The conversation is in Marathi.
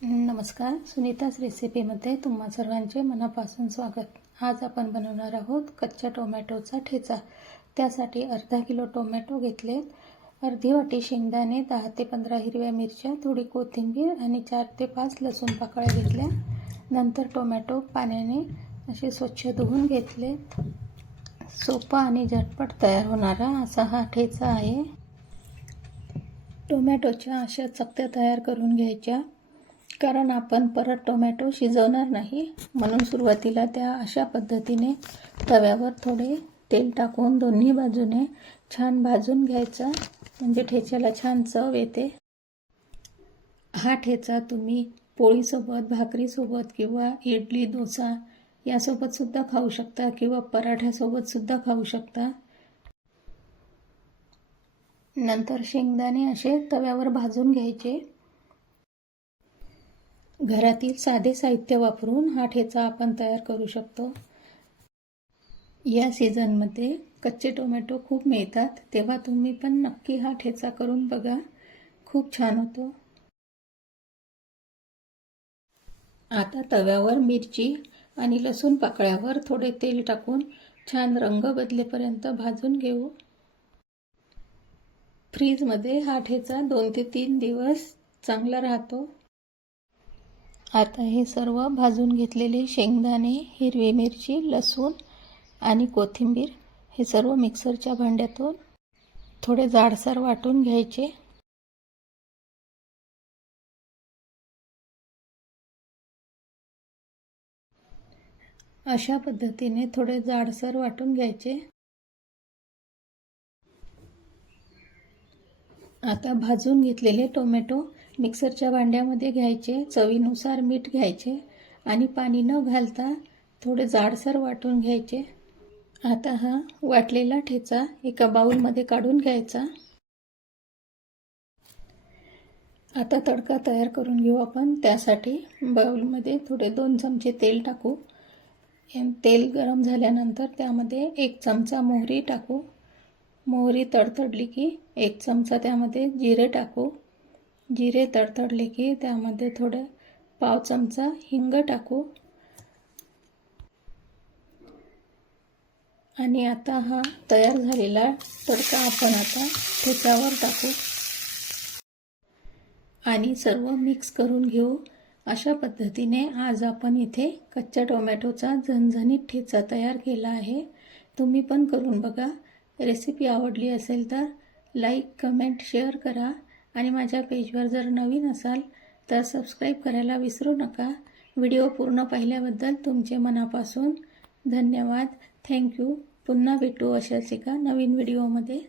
नमस्कार, सुनीता's रेसिपीमध्ये तुम्हा सर्वांचे मनापासून स्वागत। आज आपण बनवणार आहोत कच्च्या टोमॅटोचा ठेचा। त्यासाठी अर्धा किलो टोमॅटो घेतले, अर्धी वाटी शेंगदाणे, 10 ते 15 हिरव्या मिरच्या, थोडी कोथिंबीर आणि 4 ते 5 लसूण पाकळ्या घेतल्या। नंतर टोमॅटो पाण्याने असे स्वच्छ धुवून घेतले। सोपा आणि झटपट तयार होणारा असा हा ठेचा आहे। टोमॅटोच्या अशा चकत्या तयार करून घ्यायच्या, कारण आपण परत टोमॅटो शिजवणार नाही, म्हणून सुरुवातीला त्या अशा पद्धतीने तव्यावर थोडे तेल टाकून दोन्ही बाजूने छान भाजून घ्यायचा, म्हणजे ठेच्याला छान चव येते। हा ठेचा तुम्ही पोळीसोबत, भाकरीसोबत किंवा इडली, डोसा यासोबत सुद्धा खाऊ शकता किंवा पराठ्यासोबत सुद्धा खाऊ शकता। नंतर शेंगदाणे असे तव्यावर भाजून घ्यायचे। घरातील साधे साहित्य वापरून हा ठेचा आपण तयार करू शकतो। या सीझनमध्ये कच्चे टोमॅटो खूप मिळतात, तेव्हा तुम्ही पण नक्की हा ठेचा करून बघा, खूप छान होतो। आता तव्यावर मिरची आणि लसूण पाकळ्यावर थोडे तेल टाकून छान रंग बदलेपर्यंत भाजून घेऊ। फ्रीजमध्ये हा ठेचा 2 ते 3 दिवस चांगला राहतो। आता हे सर्व भाजून घेतलेले शेंगदाणे, हिरवी मिरची, लसूण आणि कोथिंबीर हे सर्व मिक्सरच्या भांड्यातून थोडे जाडसर वाटून घ्यायचे। अशा पद्धतीने थोडे जाडसर वाटून घ्यायचे। आता भाजून घेतलेले टोमॅटो मिक्सरच्या भांड्यामध्ये घ्यायचे, चवीनुसार मीठ घ्यायचे आणि पाणी न घालता थोडे जाडसर वाटून घ्यायचे। आता हा वाटलेला ठेचा एका बाउलमध्ये काढून घ्यायचा। आता तडका तयार करून घेऊ आपण। त्यासाठी बाउलमध्ये थोडे 2 चमचे तेल टाकू। तेल गरम झाल्यानंतर त्यामध्ये 1 चमचा मोहरी टाकू। मोहरी तडतडली की 1 चमचा त्यामध्ये जिरे टाकू। जिरे तडतडले की त्यामध्ये थोडे पाव चमचा हिंग टाकू आणि आता हा तयार झालेला तडका आपण आता ठेच्यावर टाकू आणि सर्व मिक्स करून घेऊ। अशा पद्धतीने आज आपण इथे कच्च्या टोमॅटोचा झणझणीत ठेचा तयार केला आहे। तुम्ही पण करून बघा। रेसिपी आवडली असेल तर लाईक, कमेंट, शेअर करा आणि माझ्या पेजवर जर नवीन असाल तर सबस्क्राईब करायला विसरू नका। व्हिडिओ पूर्ण पाहिल्याबद्दल तुमचे मनापासून धन्यवाद। थँक्यू। पुन्हा भेटू अशाच एका नवीन व्हिडिओमध्ये।